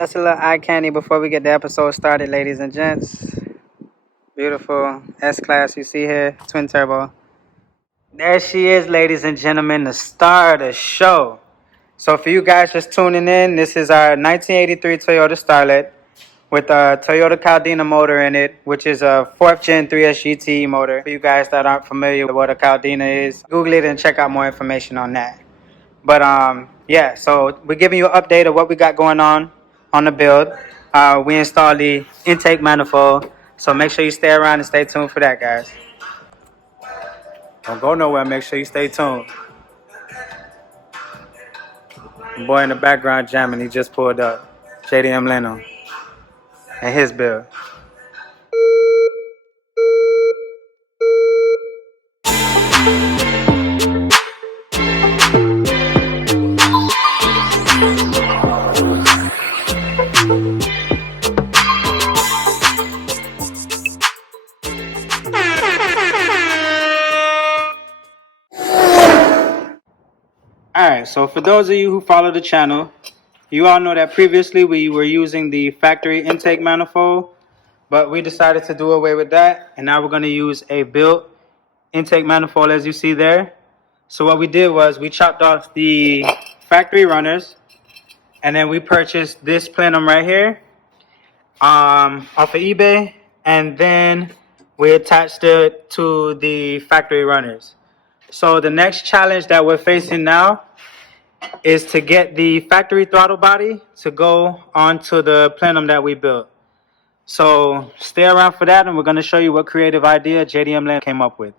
That's a little eye candy before we get the episode started, ladies and gents. Beautiful S-Class you see here, twin turbo. There she is, ladies and gentlemen, the star of the show. So for you guys just tuning in, this is our 1983 Toyota Starlet with a Toyota Caldina motor in it, which is a 4th Gen 3S GT motor. For you guys that aren't familiar with what a Caldina is, Google it and check out more information on that. But yeah, so we're giving you an update of what we got going on the build. We installed the intake manifold, so make sure you stay around and stay tuned for that, guys. Don't go nowhere. Make sure you stay tuned. The boy in the background jamming. He just pulled up. JDM Leno and his build. Alright, so for those of you who follow the channel, you all know that previously we were using the factory intake manifold, but we decided to do away with that, and now we're going to use a built intake manifold as you see there. So what we did was we chopped off the factory runners, and then we purchased this plenum right here off of eBay, and then we attached it to the factory runners. So the next challenge that we're facing now is to get the factory throttle body to go onto the plenum that we built. So stay around for that, and we're going to show you what creative idea JDM Land came up with.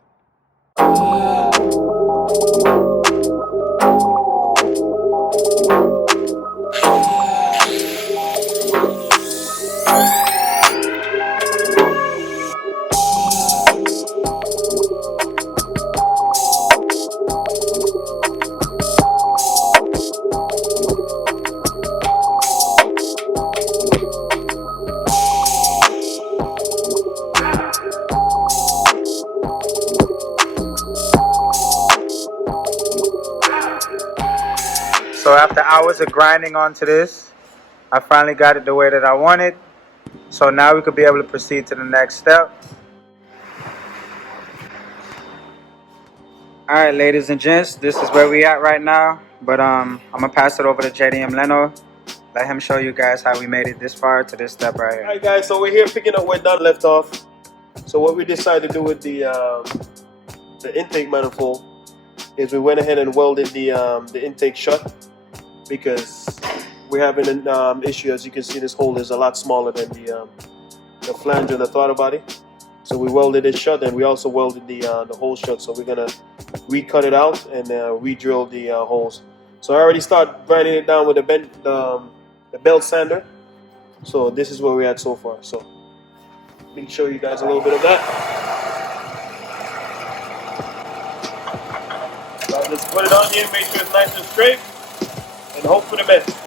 So after hours of grinding onto this, I finally got it the way that I wanted. So now we could be able to proceed to the next step. Alright, ladies and gents, this is where we at right now. But I'm gonna pass it over to JDM Leno. Let him show you guys how we made it this far to this step right here. Alright guys, so we're here picking up where Don left off. So what we decided to do with the intake manifold is we went ahead and welded the intake shut, because we're having an issue. As you can see, this hole is a lot smaller than the flange of the throttle body. So we welded it shut, and we also welded the hole shut. So we're gonna recut it out and re-drill the holes. So I already started grinding it down with the belt sander. So this is where we're at so far. So let me show you guys a little bit of that. So I'll just put it on here, make sure it's nice and straight, and hope for the best.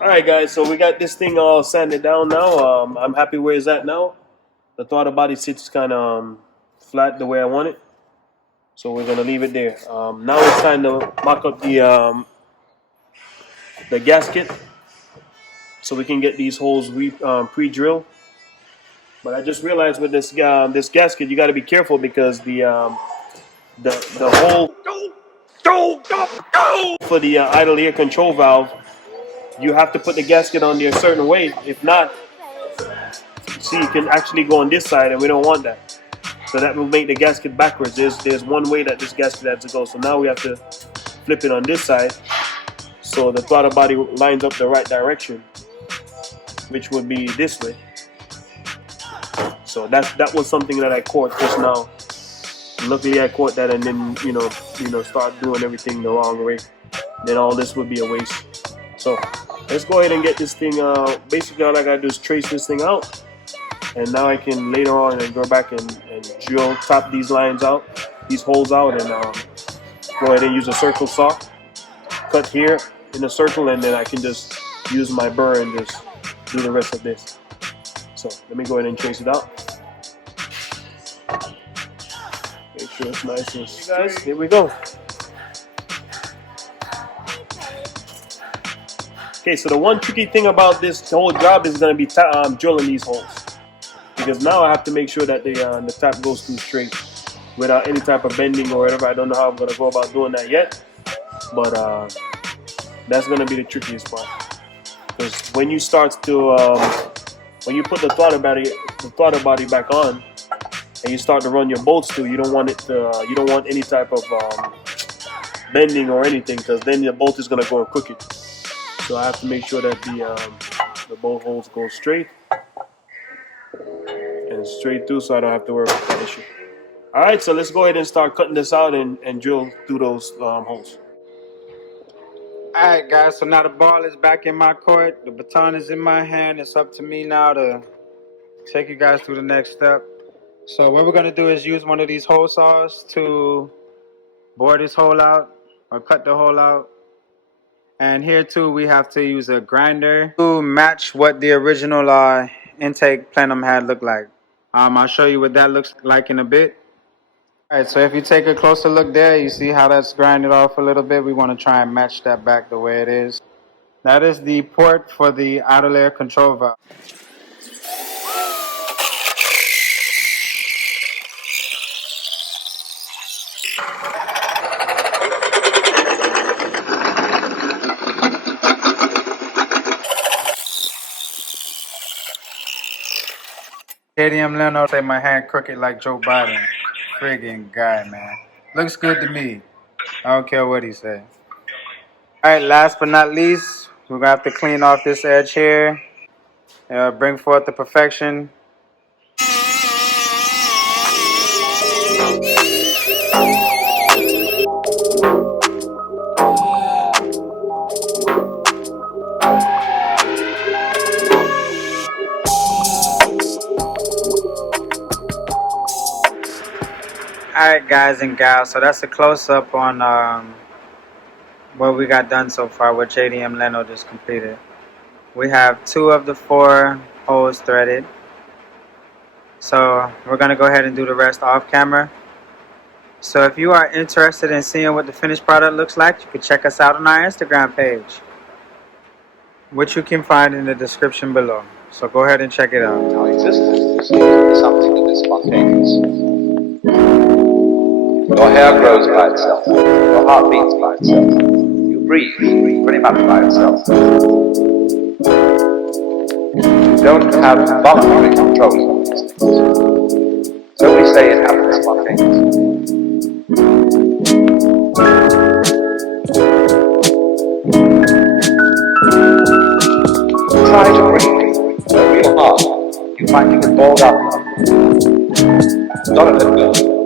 Alright guys, so we got this thing all sanded down now. I'm happy where it's at now. The throttle body sits kind of flat the way I want it. So we're going to leave it there. Now it's time to mock up the gasket, so we can get these holes pre-drilled. But I just realized with this gasket, you got to be careful, because the hole for the idle air control valve, you have to put the gasket on there a certain way. If not, see, you can actually go on this side, and we don't want that. So that will make the gasket backwards. There's one way that this gasket has to go. So now we have to flip it on this side, so the throttle body lines up the right direction, which would be this way. So that was something that I caught just now. Luckily I caught that, and then you know start doing everything the wrong way. Then all this would be a waste. So let's go ahead and get this thing. Basically all I gotta do is trace this thing out, and now I can later on and go back and drill, top these lines out, these holes out, and go ahead and use a circle saw, cut here in a circle, and then I can just use my burr and just do the rest of this. So let me go ahead and trace it out. sure it's nice and straight. Guys, here we go. Okay, so the one tricky thing about this whole job is going to be drilling these holes, because now I have to make sure that the tap goes through straight without any type of bending or whatever. I don't know how I'm going to go about doing that yet, but that's going to be the trickiest part. Because when you start to when you put the throttle body back on, and you start to run your bolts through, you don't want it to, you don't want any type of bending or anything, because then your bolt is going to go crooked. So I have to make sure that the bolt holes go straight and straight through, so I don't have to worry about that issue. All right, so let's go ahead and start cutting this out and drill through those holes. All right, guys, so now the ball is back in my court. The baton is in my hand. It's up to me now to take you guys through the next step. So what we're going to do is use one of these hole saws to bore this hole out or cut the hole out. And here too, we have to use a grinder to match what the original intake plenum had looked like. I'll show you what that looks like in a bit. All right, so if you take a closer look there, you see how that's grinded off a little bit. We want to try and match that back the way it is. That is the port for the outer layer control valve. KDM Leno say my hand crooked like Joe Biden. Friggin' guy, man. Looks good to me. I don't care what he say. Alright, last but not least, we're gonna have to clean off this edge here. Bring forth the perfection. Alright, guys and gals, so that's a close-up on what we got done so far, what JDM Leno just completed. We have 2 of the 4 holes threaded. So we're going to go ahead and do the rest off camera. So if you are interested in seeing what the finished product looks like, you can check us out on our Instagram page, which you can find in the description below. So go ahead and check it out. Our existence is something that is spontaneous. Your hair grows by itself. Your heart beats by itself. You breathe pretty much by itself. You don't have voluntary control of these things. So we say it happens spontaneously. Try to breathe real hard. You find you get balled up. Not a little bit.